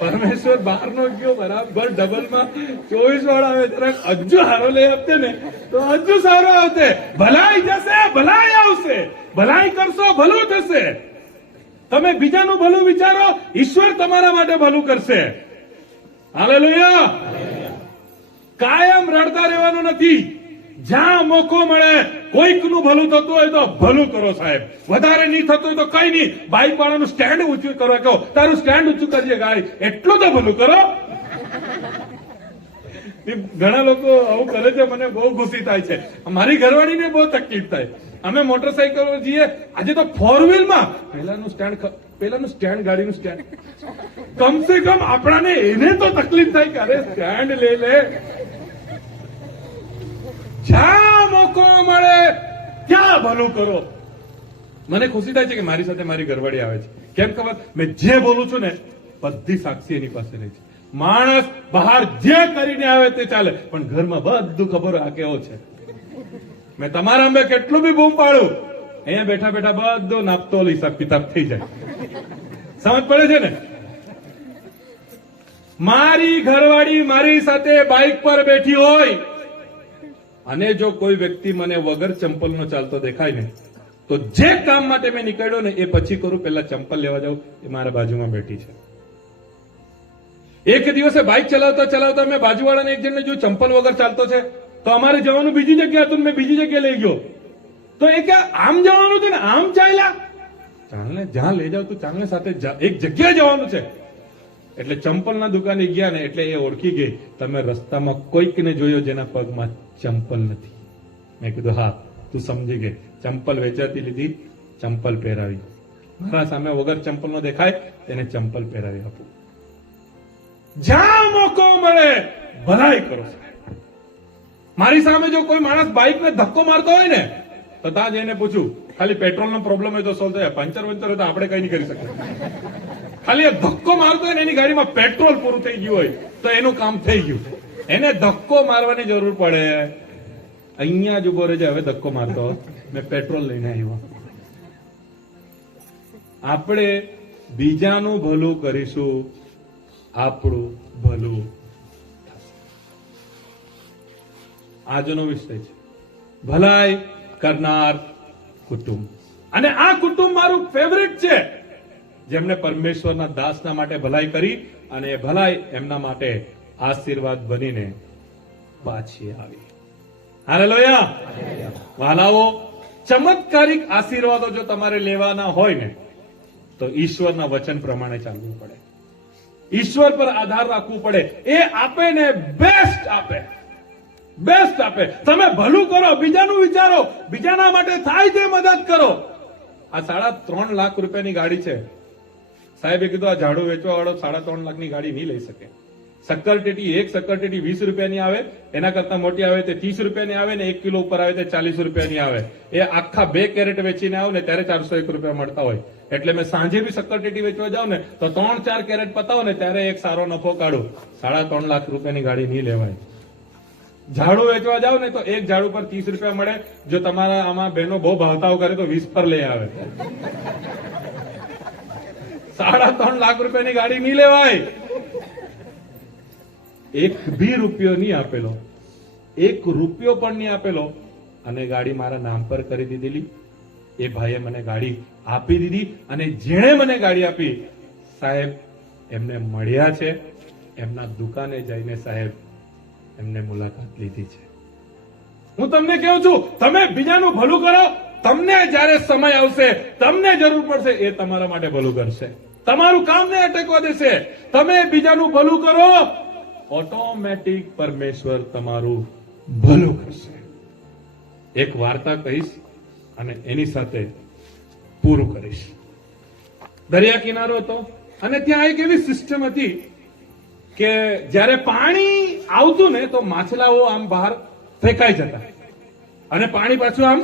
પરમેશ્વર 12 નો ગયો બરાબર ડબલમાં 24 વાળો આવે. જરાક હજુ સારો લઈ આપતે ને તો હજુ સારો આવતે. ભલાઈ જશે, ભલાઈ આવશે. ભલાઈ કરશો, ભલું થશે. તમે બીજાનું ભલું વિચારો, ઈશ્વર તમારા માટે ભલું કરશે. હાલેલુયા. કાયમ રડતા રહેવાનું નથી. જ્યાં મોકો મળે કોઈકનું ભલું થતું હોય તો ભલું કરો સાહેબ. વધારે નહીં થતું હોય તો કઈ નહીં. બાઇક વાળાનું સ્ટેન્ડ ઊંચું કરો, કહો તારું સ્ટેન્ડ ઊંચું કરજે ગાય, એટલું તો ભલું કરો. ઘણા લોકો આવું કરે છે, મને બહુ ખુશી થાય છે. મારી ઘરવાળીને બહુ તકલીફ થાય. અમે મોટરસાયકલ જઈએ, આજે તો 4 વ્હીલમાં પેલાનું સ્ટેન્ડ ગાડીનું સ્ટેન્ડ, કમસે કમ આપણાને એને તો તકલીફ થાય કે અરે સ્ટેન્ડ લે લે. જ્યાં મોકો મળે ત્યાં ભલું કરો. મને ખુશી થાય છે કે મારી સાથે મારી ઘરવાળી આવે છે. કેમ ખબર? મેં જે બોલું છું ને બધી સાક્ષી એની પાસે રહી છે. માણસ બહાર જે કરીને આવે તે ચાલે, પણ ઘરમાં બધું ખબર આ કેવો છે. મેં તમારા અંબે કેટલું બી બૂમ પાડું, અહીંયા બેઠા બેઠા બધો નાપતો હિસાબ કિતાબ થઈ જાય. સમજ પડે છે ને? મારી ઘરવાળી મારી સાથે બાઇક પર બેઠી હોય અને જો કોઈ વ્યક્તિ મને વગર ચંપલનો ચાલતો દેખાય ને, તો જે કામ માટે મેં નીકળ્યો ને એ પછી કરું, પહેલા ચંપલ લેવા જાઉં. એ મારા બાજુમાં બેઠી છે. એક દિવસે બાઇક ચલાવતા ચલાવતા મેં બાજુવાળાને એક જણને જોયું ચંપલ વગર ચાલતો છે, તો અમારે જવાનું બીજી જગ્યા હતું, મેં બીજી જગ્યાએ લઈ ગયો. તો એ કે આમ જવાનું છે ને આમ ચાલ્યા. ચાલને જ્યાં લઈ જાવ તું ચાલને સાથે એક જગ્યાએ જવાનું છે. એટલે ચંપલના દુકાને ગયા ને એટલે એ ઓળખી ગઈ, તમે રસ્તામાં કોઈકને જોયો જેના પગમાં ચંપલ નથી. મેં કીધું હા તું સમજી ગઈ. ચંપલ વેચાતી લીધી, ચંપલ પહેરાવી. મારા સામે વગર ચંપલનો દેખાય તેને ચંપલ પહેરાવી આપું. જ્યાં મોકો મળે ભલાઈ કરો. મારી સામે જો કોઈ માણસ બાઇકને ધક્કો મારતો હોય ને તો ત્યાં જઈને પૂછું, ખાલી પેટ્રોલનો પ્રોબ્લેમ હોય તો સોલ્વ થાય, પંચર વંચર હોય તો આપણે કઈ નહીં કરી શકીએ. ખાલી એ ધક્કો મારતો હોય ને એની ગાડીમાં પેટ્રોલ પૂરું થઈ ગયું હોય તો એનું કામ થઈ ગયું. એને ધક્કો મારવાની જરૂર પડે. અહીંયા જ ઉભો રહેજે, હવે ધક્કો મારતો મેં પેટ્રોલ લઈને આવ્યો. આપણે બીજાનું ભલું કરીશું, આપણું ભલું થશે. આજનો વિષય છે ભલાઈ કરનાર કુટુંબ. અને આ કુટુંબ મારું ફેવરિટ છે, જેમને પરમેશ્વરના દાસના માટે ભલાઈ કરી અને એ ભલાઈ એમના માટે આશીર્વાદ બનીને પાછી આવી. હાલેલુયા. વહાલાઓ, ચમત્કારિક આશીર્વાદો જો તમારે લેવાના હોય ને તો ઈશ્વરના વચન પ્રમાણે ચાલવું પડે. ઈશ્વર પર આધાર રાખવું પડે. એ આપે ને બેસ્ટ આપે, બેસ્ટ આપે. તમે ભલું કરો, બીજાનું વિચારો, બીજાના માટે થાય તે મદદ કરો. આ 3.5 લાખ રૂપિયાની ગાડી છે. સાહેબે કીધું આ ઝાડુ વેચવા વાળો 3.5 લાખની ગાડી નહીં લઈ શકે. શક્કરટેટી, એક શક્કરટેટી 20 રૂપિયાની આવે, એના કરતા મોટી આવે તે 30 રૂપિયાની આવે ને 1 કિલો ઉપર આવે તે 40 રૂપિયાની આવે. એ આખા 2 કેરેટ વેચીને આવ ને ત્યારે 401 રૂપિયા મળતા હોય. એટલે મેં સાંજે બી શક્કરટેટી વેચવા જાઉં ને તો 3-4 કેરેટ પતાવો ને ત્યારે એક સારો નફો કાઢું. 3.5 લાખ રૂપિયાની ગાડી નહીં લેવાય. ઝાડુ વેચવા જાવ ને તો એક ઝાડુ પર 30 રૂપિયા મળે. જો તમારા આમાં બહેનો બહુ ભાવતાઓ કરે તો 20 પર લઈ આવે. 3.5 લાખ રૂપિયાની ગાડી નહીં લેવાય. 1 બી રૂપિયો નહીં આપેલો, 1 રૂપિયો પણ નહીં આપેલો અને ગાડી મારા નામ પર કરી દીધેલી. એ ભાઈએ મને ગાડી આપી દીધી અને જેણે મને ગાડી આપી સાહેબ એમને મળ્યા છે, એમના દુકાને જઈને સાહેબ એમને મુલાકાત લીધી છે. હું તમને કહું છું, તમે બીજાનું ભલું કરો, તમને જ્યારે સમય આવશે, તમને જરૂર પડશે, એ તમારા માટે ભલું કરશે, તમારું કામને અટકવા દેશે. તમે બીજાનું ભલું કરો, ઓટોમેટિક પરમેશ્વર તમારું ભલું કરશે. એક વાર્તા કહીશ અને એની સાથે પૂરું કરીશ. દરિયા કિનારો હતો અને ત્યાં એક એવી સિસ્ટમ હતી કે જ્યારે પાણી આવતું ને તો માછલાઓ આમ બહાર ફેંકાઈ જતા અને પાણી પાછું આમ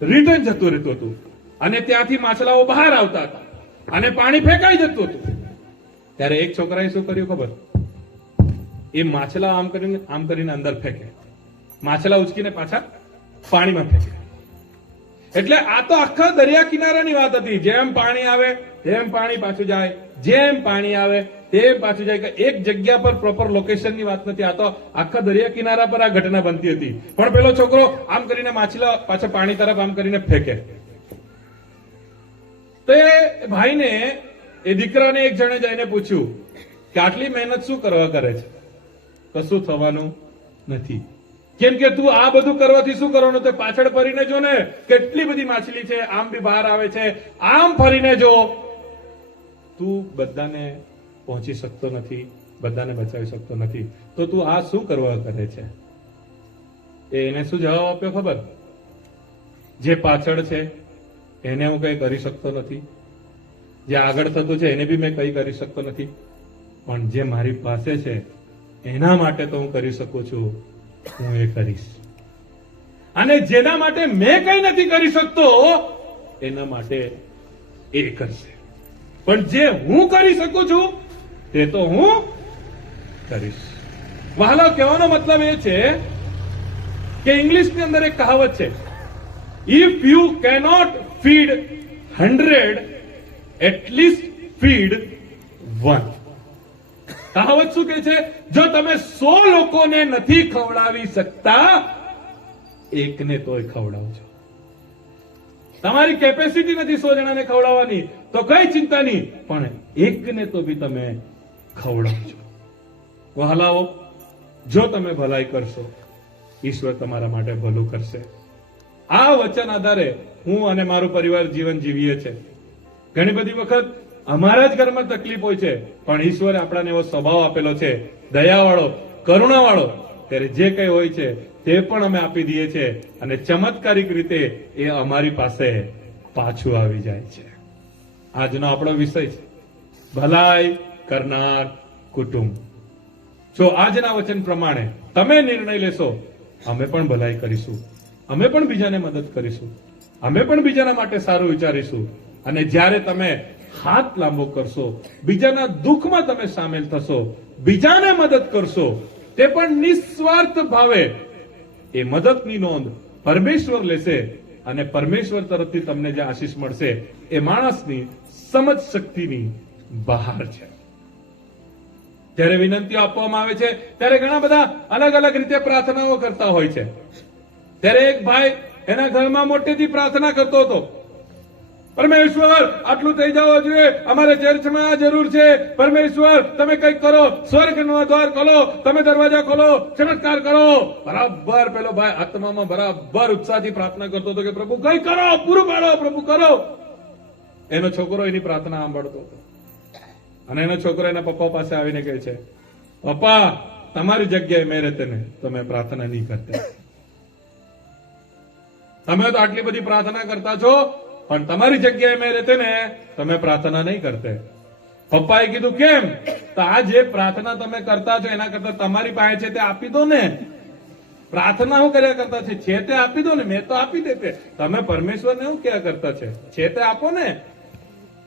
રિટર્ન જતું રહેતું હતું અને ત્યાંથી માછલાઓ બહાર આવતા હતા અને પાણી ફેંકાઈ જતું હતું. ત્યારે એક છોકરાએ શું કર્યું ખબર? એ માછલા આમ કરીને અંદર ફેંકે, માછલા ઉચકીને પાછા પાણીમાં ફેંકે. એટલે આ તો આખા દરિયા કિનારાની વાત હતી. જેમ પાણી આવે તેમ પાણી પાછું જાય, જેમ પાણી આવે તેમ પાછું જાય. એક જગ્યા પર પ્રોપર લોકેશનની વાત નથી. આ તો આખા દરિયા કિનારા પર આ ઘટના બનતી હતી. પણ પેલો છોકરો આમ કરીને માછલા પાછા પાણી તરફ આમ કરીને ફેંકે. તો એ ભાઈને, એ દીકરાને એક જણે જઈને પૂછ્યું કે આટલી મહેનત શું કરવા કરે છે? કશું થવાનું નથી. કેમ કે તું આ બધું કરવાથી શું કરવાનું? તો પાછળ ફરીને જો ને, કેટલી બધી માછલી છે, આમ બી બહાર આવે છે, આમ ફરીને જો. તું બધાને પહોંચી શકતો નથી, બધાને બચાવી શકતો નથી, તો તું આ શું કરવા કરે છે? એને શું જવાબ આપ્યો ખબર? જે પાછળ છે એને હું કઈ કરી શકતો નથી, જે આગળ થતું છે એને બી મેં કઈ કરી શકતો નથી, પણ જે મારી પાસે છે એના માટે તો હું કરી શકું છું, હું એ કરીશ. અને જેના માટે મેં કઈ નથી કરી શકતો એના માટે એ કરશે. પણ જે હું કરી શકું છું તે તો હું કરીશ. વહાલા, કહેવાનો મતલબ એ છે કે ઇંગ્લિશની અંદર એક કહાવત છે, if you cannot feed 100, at least feed 1. કહાવત શું કહે છે? જો તમે 100 લોકોને નથી ખવડાવી શકતા, એકને તોય ખવડાવજો. તમારી કેપેસિટી નથી 100 જણાને ખવડાવવાની તો કઈ ચિંતા નહીં, પણ એકને તો બી તમે ખવડાવજો. વહાલાઓ, જો તમે ભલાઈ કરશો, ઈશ્વર તમારા માટે ભલું કરશે. આ વચન આધારે હું અને મારું પરિવાર જીવન જીવીએ છે. ઘણી બધી વખત અમારા જ ઘરમાં તકલીફ હોય છે, પણ ઈશ્વરે આપણાને એવો સ્વભાવ આપેલો છે, દયાવાળો, કરુણાવાળો, ત્યારે જે કઈ હોય છે તે પણ અમે આપી દઈએ છીએ અને ચમત્કારિક રીતે એ અમારી પાસે પાછું આવી જાય છે. આજનો આપણો વિષય છે ભલાઈ કરનાર કુટુંબ. જો આજના વચન પ્રમાણે તમે નિર્ણય લેશો, અમે પણ ભલાઈ કરીશું, અમે પણ બીજાને મદદ કરીશું, અમે પણ બીજાના માટે સારું વિચારીશું. અને જ્યારે તમે હાથ લાંબો કરશો, બીજાના દુઃખમાં તમે સામેલ થશો, બીજાને મદદ કરશો, તે પણ નિસ્વાર્થ ભાવે, એ મદદની નોંધ પરમેશ્વર લેશે અને પરમેશ્વર તરફથી તમને જે આશીષ મળશે એ માણસની સમજ શક્તિની બહાર છે. જ્યારે વિનંતીઓ આપવામાં આવે છે ત્યારે ઘણા બધા અલગ અલગ રીતે પ્રાર્થનાઓ કરતા હોય છે. ત્યારે એક ભાઈ એના ઘરમાં મોટેથી પ્રાર્થના કરતો હતો, પરમેશ્વર આટલું થઈ જવું જોઈએ, અમારે ચર્ચમાં આ જરૂર છે, પરમેશ્વર તમે કંઈક કરો, સ્વર્ગનો દ્વાર ખોલો, તમે દરવાજા ખોલો, ચમત્કાર કરો. બરાબર પેલો ભાઈ આત્મામાં બરાબર ઉત્સાહથી પ્રાર્થના કરતો હતો કે પ્રભુ કંઈ કરો, પૂરું પાડો, પ્રભુ કરો. એનો છોકરો એની પ્રાર્થના સાંભળતો હતો અને એનો છોકરો એના પપ્પા પાસે આવીને કહે છે, પપ્પા તમારી જગ્યાએ મેં રહેતે ને તો મેં પ્રાર્થના નહીં કરતા. તમે તો આટલી બધી પ્રાર્થના કરતા છો, પણ તમારી જગ્યાએ મેં રહેતે ને તમે પ્રાર્થના નહીં કરતે. પપ્પાએ કીધું કેમ? તો આ જે પ્રાર્થના તમે કરતા છો એના કરતા તમારી પાસે છે તે આપી દો ને. પ્રાર્થના શું કર્યા કરતા છે તે આપી દો ને, મેં તો આપી દેતે. તમે પરમેશ્વરને શું ક્યાં કરતા છે તે આપો ને.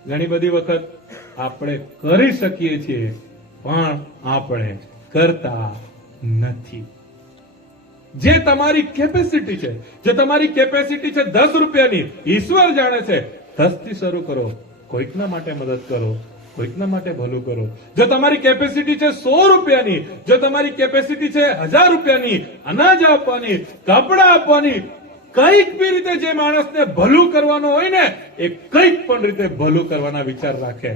ઘણી બધી વખત આપણે કરી શકીએ છીએ પણ આપણે કરતા નથી. જે તમારી કેપેસિટી છે, જે તમારી કેપેસિટી છે 10 રૂપિયાની, ઈશ્વર જાણે છે, 10 થી શરૂ કરો. કોઈકના માટે મદદ કરો, કોઈકના માટે ભલું કરો. જો તમારી કેપેસિટી છે 100 રૂપિયાની, જો તમારી કેપેસિટી છે 1000 રૂપિયાની, અનાજ આપવાની, કપડા આપવાની, કઈક બી રીતે જે માણસને ભલું કરવાનું હોય ને, એ કઈક પણ રીતે ભલું કરવાના વિચાર રાખે.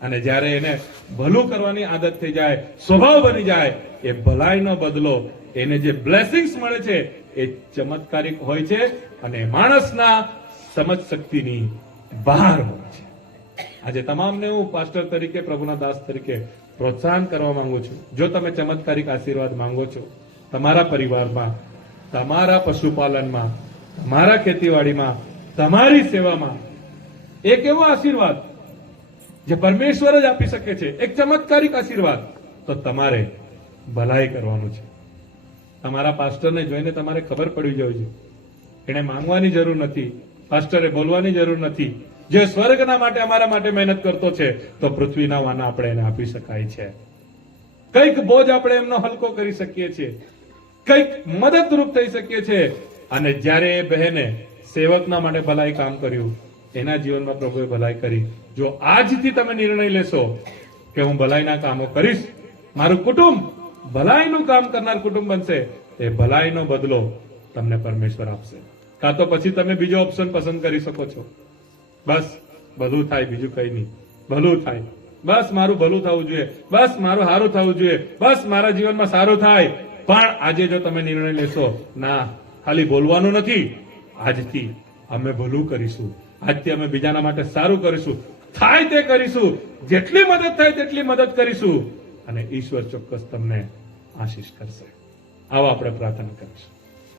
અને જ્યારે એને ભલું કરવાની આદત થઈ જાય, સ્વભાવ બની જાય, એ ભલાઈનો બદલો, એને જે બ્લેસિંગ્સ મળે છે એ ચમત્કારિક હોય છે અને માણસના સમજ શક્તિની બહાર હોય છે. આજે તમામને હું પાસ્ટર તરીકે, પ્રભુના દાસ તરીકે પ્રોત્સાહન કરવા માંગુ છું. જો તમે ચમત્કારિક આશીર્વાદ માંગો છો તમારા પરિવારમાં, તમારા પશુપાલનમાં, તમારા ખેતીવાડીમાં, તમારી સેવામાં, એક એવો આશીર્વાદ જે પરમેશ્વર જ આપી શકે છે, એક ચમત્કારિક આશીર્વાદ, તો તમારે ભલાઈ કરવાનું છે. તમારા પાસ્ટરને જોઈને તમારે ખબર પડી જવી જોઈએ. એને માંગવાની જરૂર નથી, પાસ્ટરે બોલવાની જરૂર નથી. જે સ્વર્ગના માટે અમારા માટે મહેનત કરતો છે, તો પૃથ્વીના વાના આપણે એને આપી શકાય છે. કંઈક બોજ આપણે એમનો હલકો કરી શકીએ છીએ, કંઈક મદદરૂપ થઈ શકીએ છીએ. અને જ્યારે એ બહેને સેવકના માટે ભલાઈ કામ કર્યું, એના જીવનમાં પ્રભુએ ભલાઈ કરી. જો આજથી તમે નિર્ણય લેશો કે હું ભલાઈના કામો કરીશ, મારું કુટુંબ ભલાઈનું કામ કરનાર કુટુંબ બનશે, એ ભલાઈનો બદલો તમને પરમેશ્વર આપશે. કાં તો પછી તમે બીજો ઓપ્શન પસંદ કરી શકો છો, બસ ભલું થાય, બીજું કઈ નહીં, ભલું થાય, બસ મારું ભલું થવું જોઈએ, બસ મારું સારું થવું જોઈએ, બસ મારા જીવનમાં સારું થાય. પણ આજે જો તમે નિર્ણય લેશો, ના, ખાલી બોલવાનું નથી, આજથી અમે ભલું કરીશું, આજથી અમે બીજાના માટે સારું કરીશું, થાય તે કરીશું, જેટલી મદદ થાય તેટલી મદદ કરીશું, અને ઈશ્વર ચોક્કસ તમને આશીષ કરશે. આવો આપણે પ્રાર્થના કરીશું.